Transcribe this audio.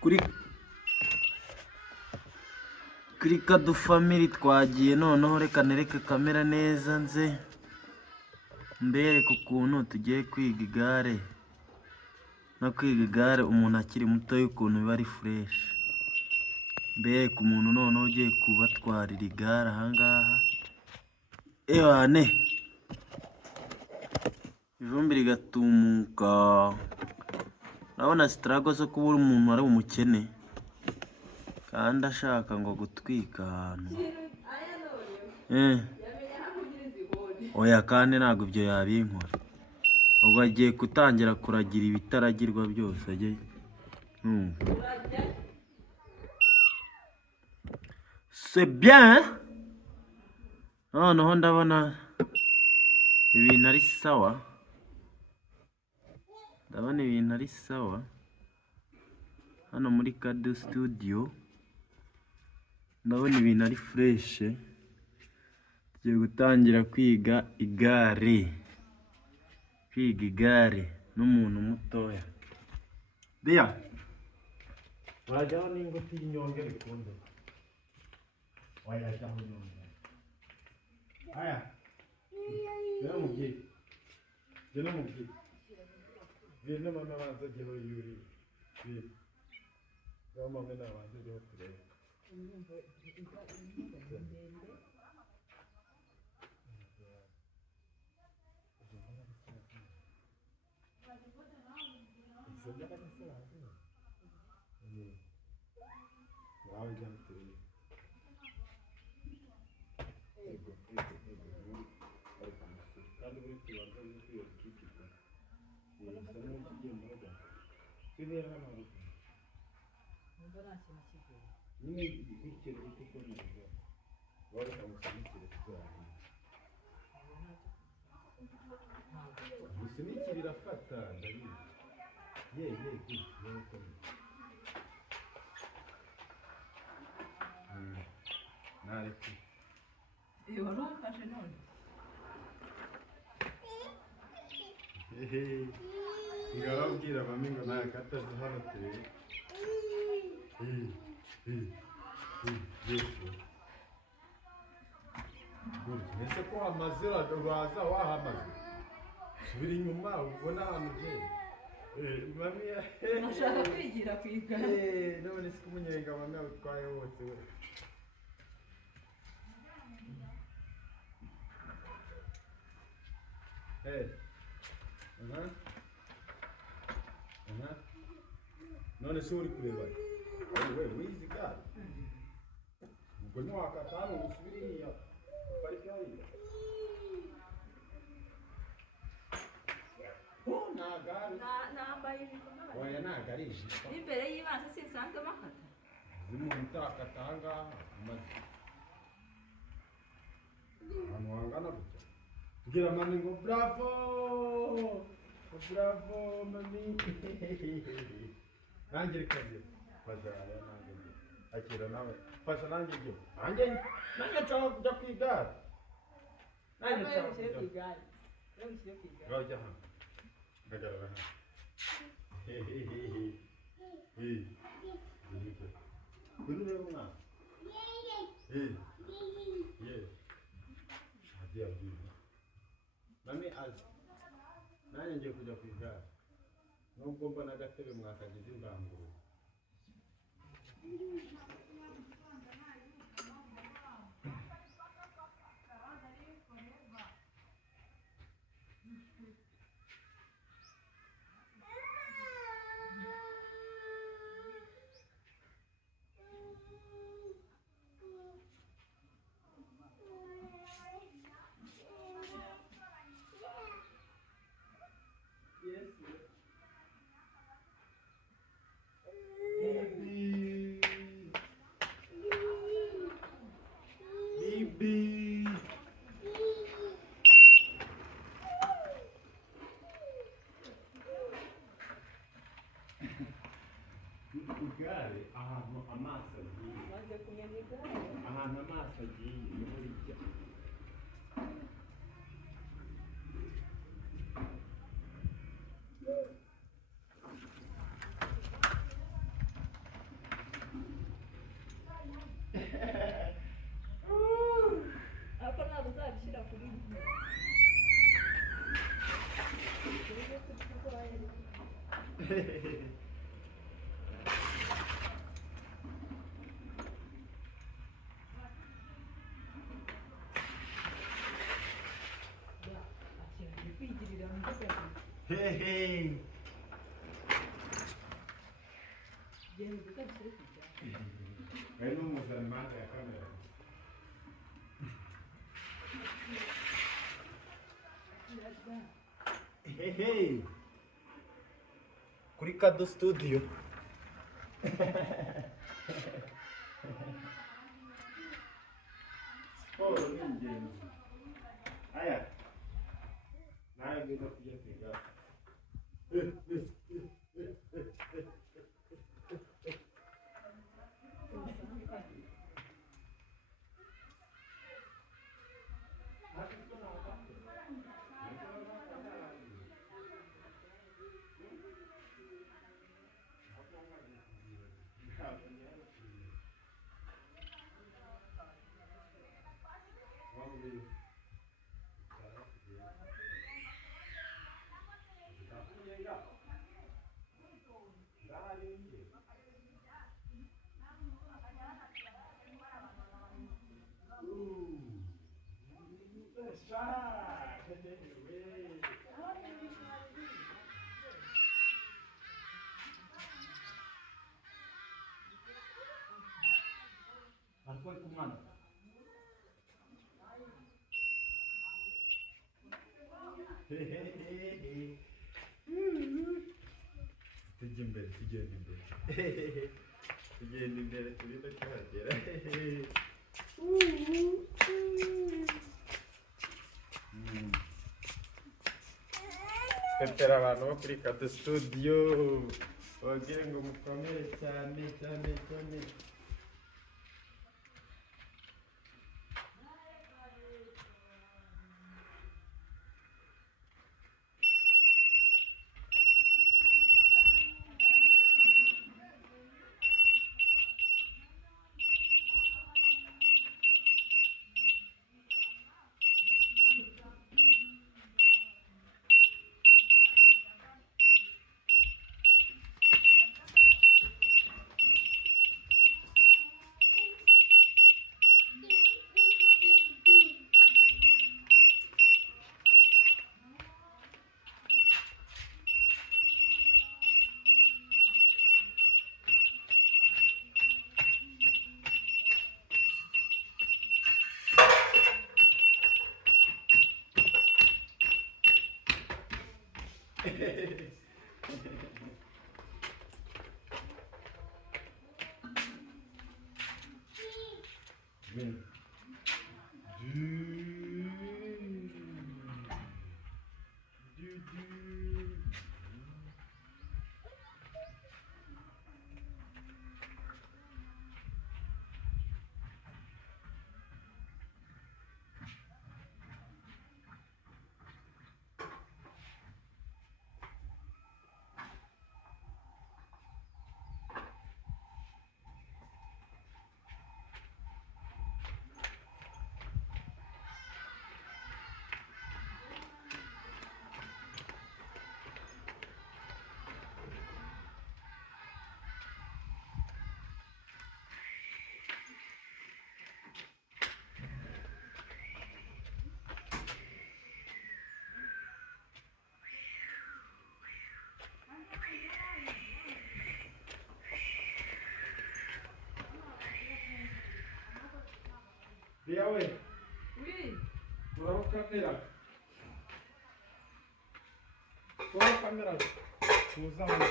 kuri Kadu family twagiye noneho reka nereke kamera neza nze mbereke ukuntu tugiye kwiga igare no kwiga igare umuntu akiri muto y'ukuntu biba ari fresh mbereke umuntu noneho ugiye kubatwarira igare ahangaha ewane ivumbi rigatumuka urabona struggle zo kuba umuntu ari umukene kandi ashaka ngo gutwika ahantu oya kandi ntabwo ibyo yabinkora ubwo agiye gutangira kuragira ibitaragirwa byose ajye c'est bien noneho ndabona ibintu ari sawa hano muri Kadu studio ndabona ibintu ari fresh tugiye gutangira kwiga igare n'umuntu mutoya Dia wajyaho n'ingoti y'inyonge bikunde wayajyaho inyonge aya Jeno mubyi Jeno mama banza jeno yuri Mama mena banza jeno kureba Ngababwira bamwe ngo nta katazi hano turi ese ko hamaze uraza wahamaze subira inyuma ubona ahantu mami nashaka kwigira ku igare none se kumunyenga mami utwaye wose we none se uri kureba we wizi gare ubwo ntiwakatana usubire iriya parike hariya nambaye ibikomere oya ntabwo ari ijipo n'imbere y'ibanze sinsanzwe bakata umuntu utakata ahangaha umaze ahantu hangana gutya tugira mami ngo bravo mami nanjye rikaze fasha nanjye akira nawe fasha nanjye ibyo nanjye nshaka kujya ku igare nanjye nshaka kujya ku igare ngajya hano ndagarara hano kuri rero mwana mami azi nanjye ngiye kujya ku igare nubwo mbona agatebe mwakagize imbanguriro igare ahantu amaso agiye ahantu amaso agiye niho rijya Hehe. Aí não usa nada a câmera. Hehe. Kuri Kado Studio. Siporo ni ingenzi. Aya. Nawe ngwino tujye kwiga. Arko kumana. Tujya imbere, tugenda imbere. Tugenda imbere, turinde kuhagera. Pepera abantu bo kuri Kado Studio. Bagire ngo mukomere cyane cyane cyane. Biawe, Oui. turabo kamera. Turabo kamera. Tuza hano.